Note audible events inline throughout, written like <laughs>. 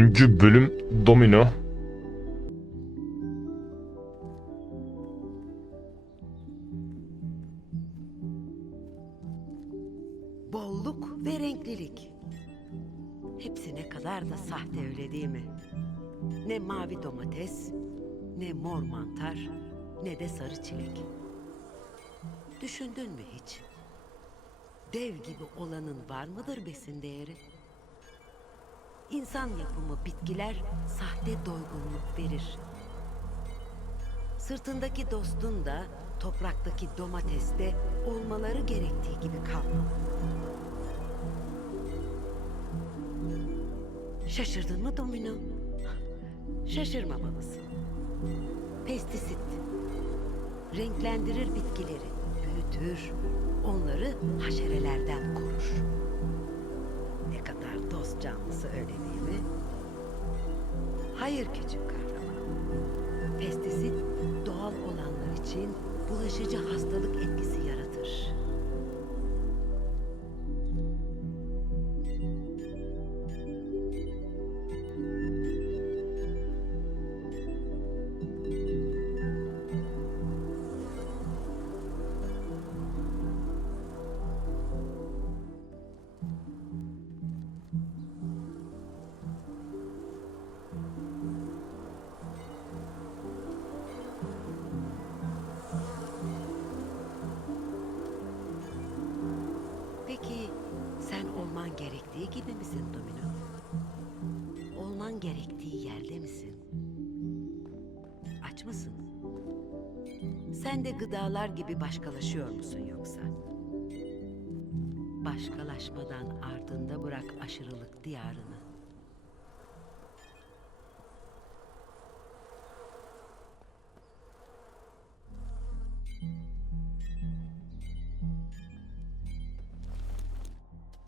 Üçüncü bölüm Domino. Bolluk ve renklilik. Hepsi ne kadar da sahte öyle değil mi? Ne mavi domates, ne mor mantar, ne de sarı çilek. Düşündün mü hiç? Dev gibi olanın var mıdır besin değeri? İnsan yapımı bitkiler sahte doygunluk verir. Sırtındaki dostun da topraktaki domateste olmaları gerektiği gibi kalmalı. Şaşırdın mı Domino? Şaşırmamalısın. Pestisit. Renklendirir bitkileri, büyütür, onları haşerelerden korur. Canlısı öyle değil mi? Hayır küçük kahraman. Pestisit doğal olanlar için bulaşıcı hastalık etkisi yaratır. Aç mısın? Sen de gıdalar gibi başkalaşıyor musun yoksa? Başkalaşmadan ardında bırak aşırılık diyarını.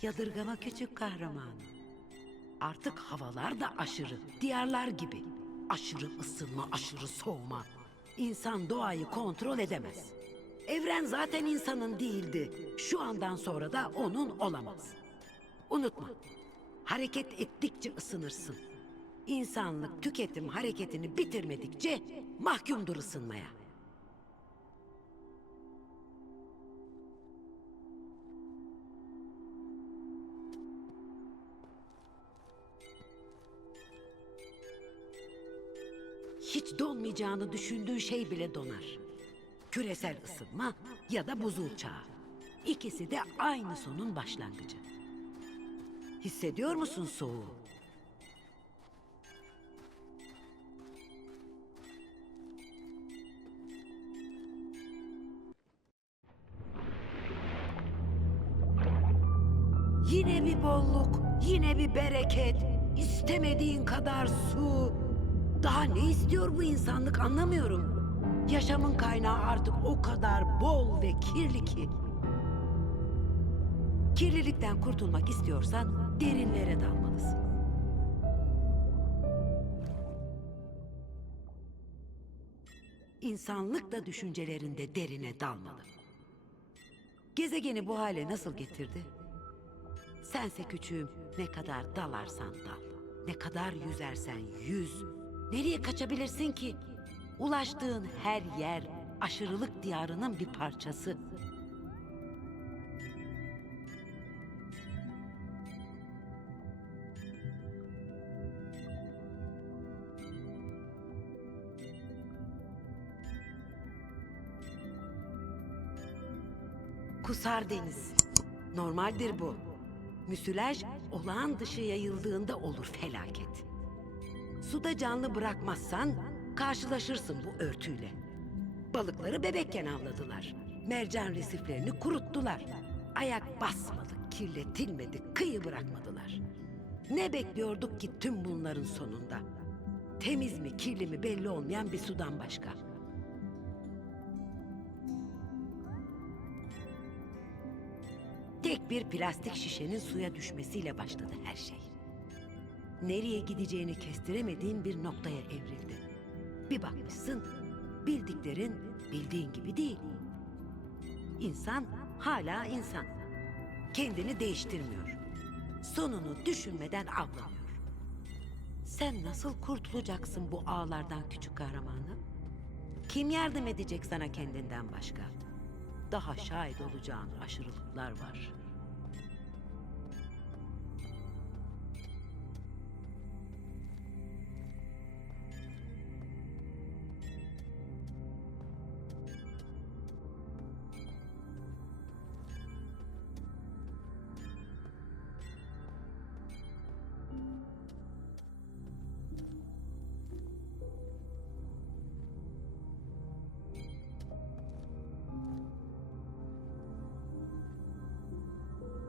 Yadırgama küçük kahraman. Artık havalar da aşırı, diyarlar gibi. Aşırı ısınma, aşırı soğuma. İnsan doğayı kontrol edemez. Evren zaten insanın değildi. Şu andan sonra da onun olamaz. Unutma, hareket ettikçe ısınırsın. İnsanlık tüketim hareketini bitirmedikçe mahkumdur ısınmaya. Hiç dolmayacağını düşündüğü şey bile donar. Küresel ısınma ya da buzul çağı. İkisi de aynı sonun başlangıcı. Hissediyor musun soğuğu? Yine bir bolluk, yine bir bereket, istemediğin kadar su. Daha ne istiyor bu insanlık anlamıyorum. Yaşamın kaynağı artık o kadar bol ve kirli ki. Kirlilikten kurtulmak istiyorsan derinlere dalmalısın. İnsanlık da düşüncelerinde derine dalmalı. Gezegeni bu hale nasıl getirdi? Sense küçüğüm ne kadar dalarsan dal, ne kadar yüzersen yüz, nereye kaçabilirsin ki? Ulaştığın her yer aşırılık diyarının bir parçası. Kusar deniz. Normaldir bu. Müsilaj olağan dışı yayıldığında olur felaket. Suda canlı bırakmazsan karşılaşırsın bu örtüyle. Balıkları bebekken avladılar. Mercan resiflerini kuruttular. Ayak basmadık, kirletilmedik, kıyı bırakmadılar. Ne bekliyorduk ki tüm bunların sonunda? Temiz mi, kirli mi belli olmayan bir sudan başka. Tek bir plastik şişenin suya düşmesiyle başladı her şey. Nereye gideceğini kestiremediğin bir noktaya evrildi. Bir bakmışsın, bildiklerin bildiğin gibi değil. İnsan hala insan. Kendini değiştirmiyor. Sonunu düşünmeden avlanıyor. Sen nasıl kurtulacaksın bu ağlardan küçük kahramanım? Kim yardım edecek sana kendinden başka? Daha şahit olacağın aşırılıklar var.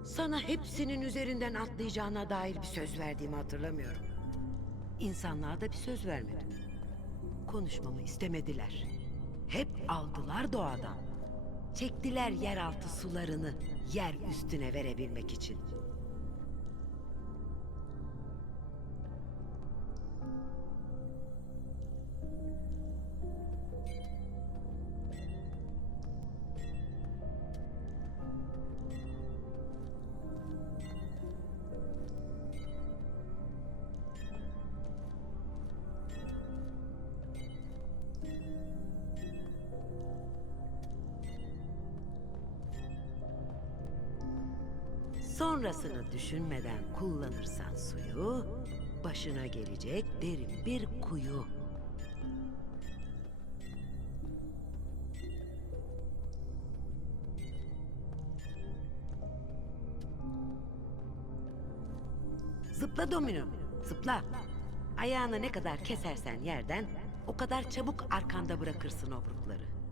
Sana hepsinin üzerinden atlayacağına dair bir söz verdiğimi hatırlamıyorum. İnsanlığa da bir söz vermedim. Konuşmamı istemediler. Hep aldılar doğadan. Çektiler yeraltı sularını yer üstüne verebilmek için. Sonrasını düşünmeden kullanırsan suyu, başına gelecek derin bir kuyu. Zıpla domino, zıpla. Ayağını ne kadar kesersen yerden, o kadar çabuk arkanda bırakırsın obrukları.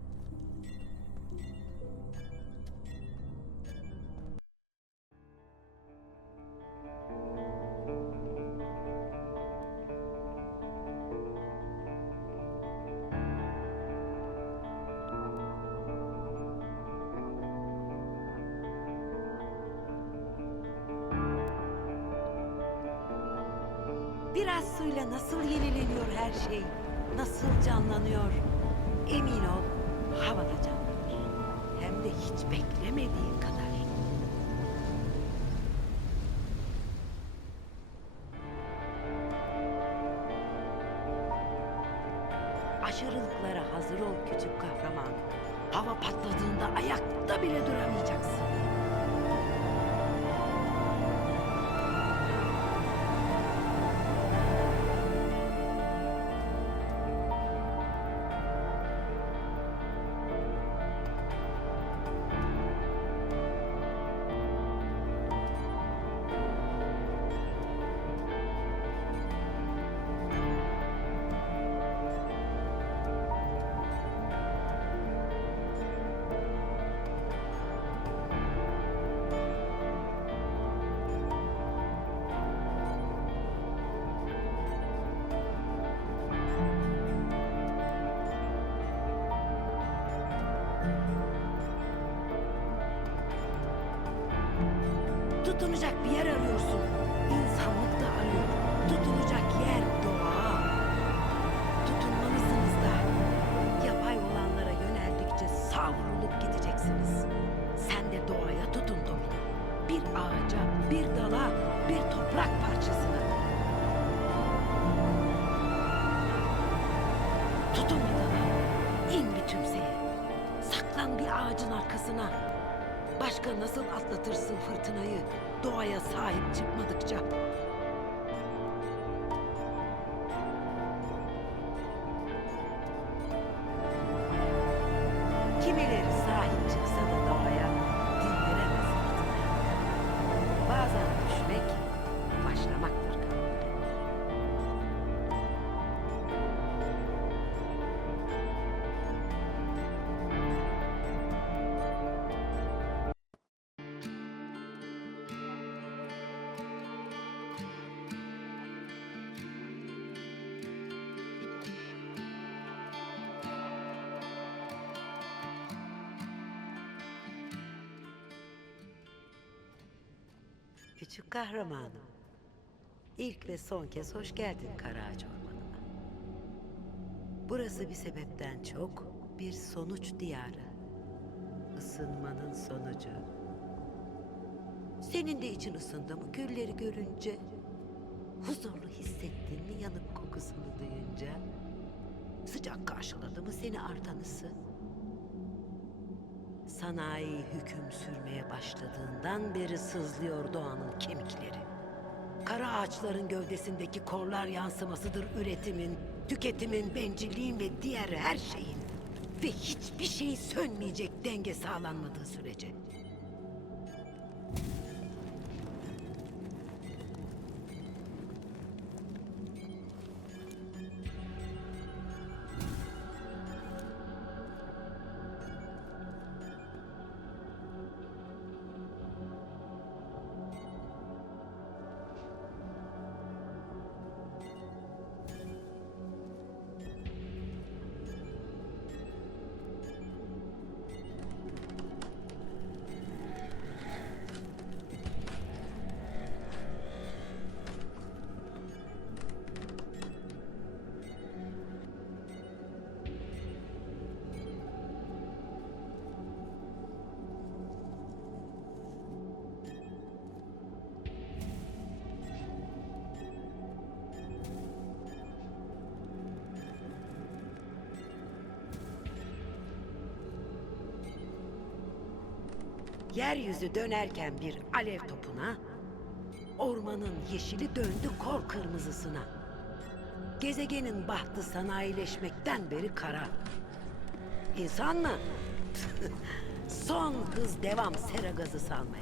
Suyla nasıl yenileniyor her şey, nasıl canlanıyor. Emin ol, havada canlanır. Hem de hiç beklemediğin kadar. Aşırılıklara hazır ol küçük kahraman. Hava patladığında ayakta bile duramayacaksın. Tutunacak bir yer arıyorsun. İnsanlık da arıyor. Tutunacak yer doğa. Tutunmalısınız da. Yapay olanlara yöneldikçe savrulup gideceksiniz. Sen de doğaya tutun Domino. Bir ağaca, bir dala, bir toprak parçasına. Tutun bir dala. İn bir tümseye. Saklan bir ağacın arkasına. Başka nasıl atlatırsın fırtınayı doğaya sahip çıkmadıkça? Küçük kahramanım. İlk ve son kez hoş geldin Karaağaç Ormanı'na. Burası bir sebepten çok bir sonuç diyarı. Isınmanın sonucu. Senin de için ısındı mı gülleri görünce? Huzurlu hissettin mi yanık kokusunu duyunca? Sıcak karşıladı mı seni artanısı? Sanayi hüküm sürmeye başladığından beri sızlıyor doğanın kemikleri. Kara ağaçların gövdesindeki korlar yansımasıdır üretimin, tüketimin, bencilliğin ve diğer her şeyin. Ve hiçbir şey sönmeyecek denge sağlanmadığı sürece. Yeryüzü dönerken bir alev topuna, ormanın yeşili döndü kor kırmızısına. Gezegenin bahtı sanayileşmekten beri kara. İnsan mı? <laughs> Son hız devam sera gazı salmaya.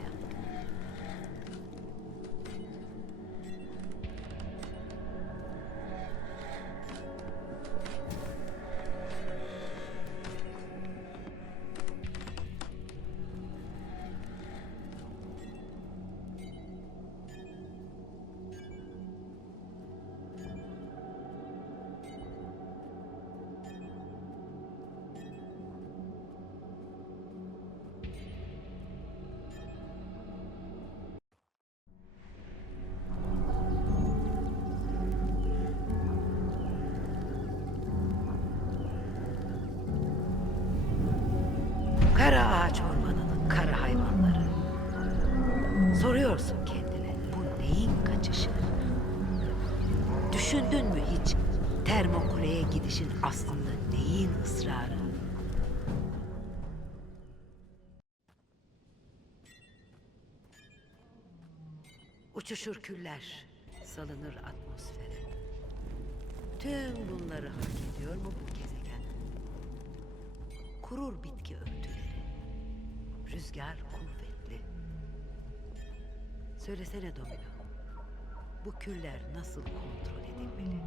Termokuleye gidişin aslında neyin ısrarı? Uçuşur küller, salınır atmosfere. Tüm bunları hak ediyor mu bu gezegen? Kurur bitki örtüleri. Rüzgar kuvvetli. Söylesene Domino. Bu küller nasıl kontrol edilmeli?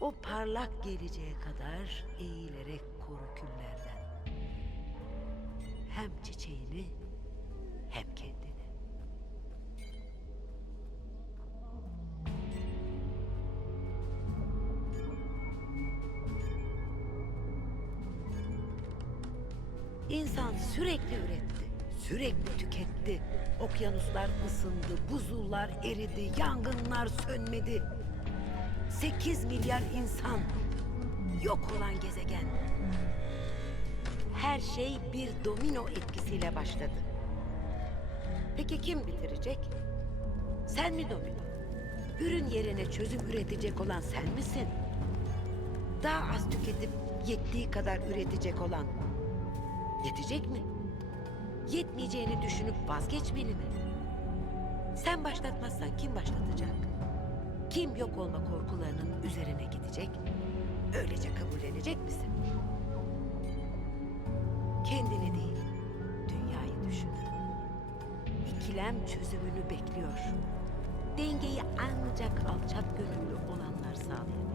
O parlak geleceğe kadar eğilerek koru küllerden. Hem çiçeğini hem kendini. İnsan sürekli üretti, sürekli tüketti. Okyanuslar ısındı, buzullar eridi, yangınlar sönmedi. 8 milyar insan, yok olan gezegen. Her şey bir domino etkisiyle başladı. Peki kim bitirecek? Sen mi domino? Ürün yerine çözüm üretecek olan sen misin? Daha az tüketip yettiği kadar üretecek olan Yetecek mi? Yetmeyeceğini düşünüp vazgeçmeli mi? Sen başlatmazsan kim başlatacak? Kim yok olma korkularının üzerine gidecek? Öylece kabullenecek misin? Kendini değil, dünyayı düşün. İkilem çözümünü bekliyor. Dengeyi ancak alçak gönüllü olanlar sağlayabilir.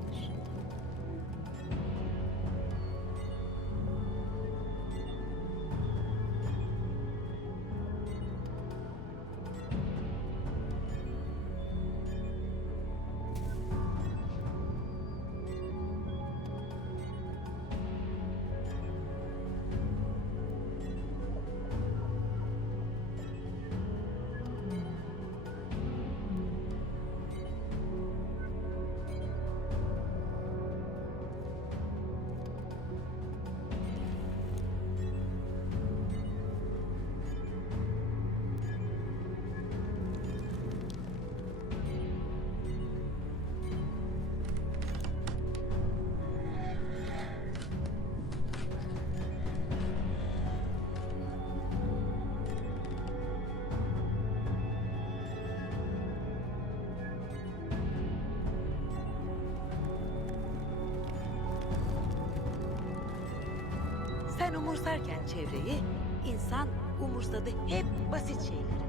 Umursarken çevreyi, insan umursadı hep basit şeyleri.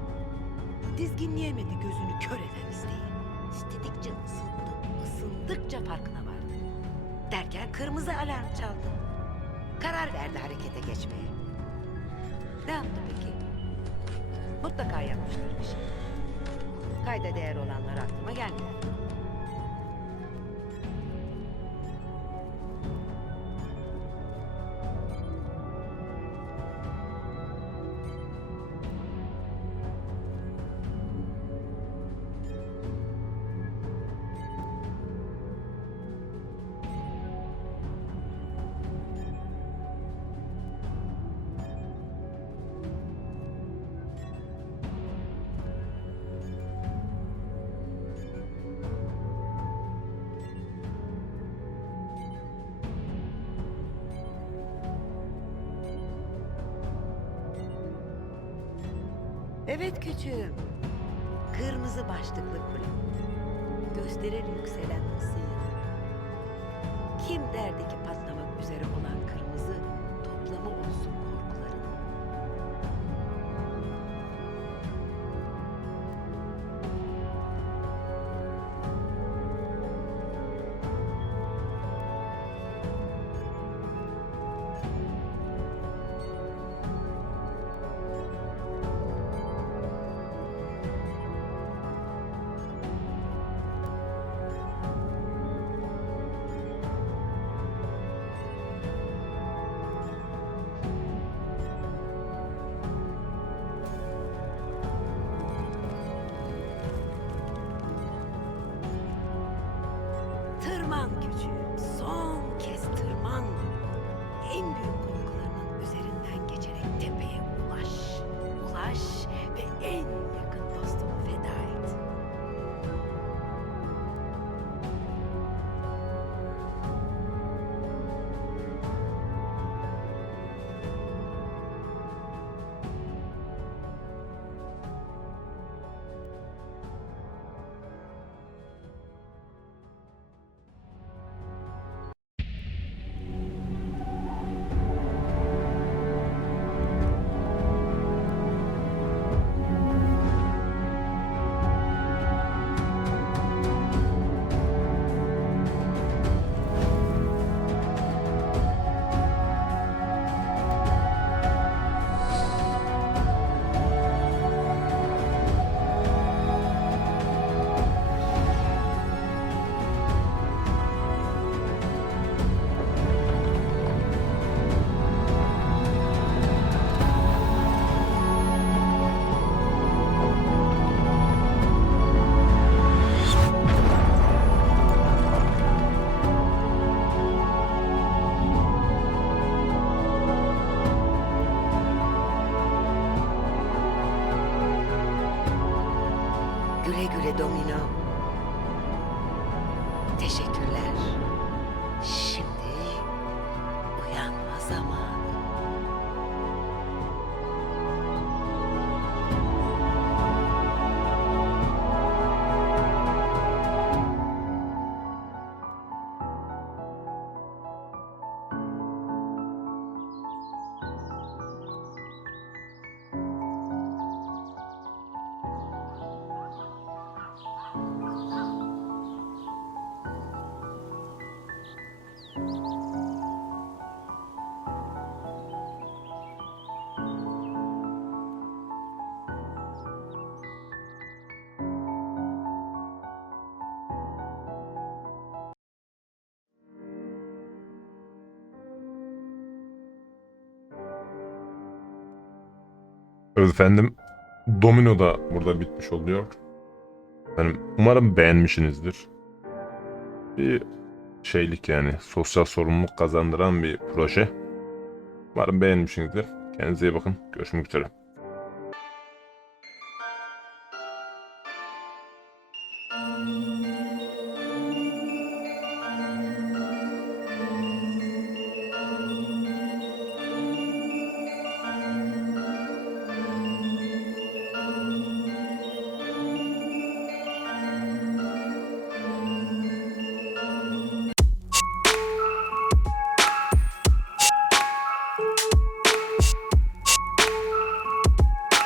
Dizginleyemedi gözünü kör eden isteği. İstedikçe ısındı, ısındıkça farkına vardı. Derken kırmızı alarm çaldı. Karar verdi harekete geçmeye. Ne yaptı peki? Mutlaka yapmıştır bir şey. Kayda değer olanlar aklıma gelmiyor. Evet küçüğüm. Kırmızı başlıklı kule. Gösterir yükselen ısıyı. Kim derdi ki patlamak üzere olan kırmızı toplamı olsun Tırman küçüğüm. Son kez tırman. En büyük korkularının üzerinden geçerek tepeye ulaş. Ulaş efendim. Domino da burada bitmiş oluyor. Efendim, umarım beğenmişsinizdir. Bir şeylik yani sosyal sorumluluk kazandıran bir proje. Umarım beğenmişsinizdir. Kendinize iyi bakın. Görüşmek üzere.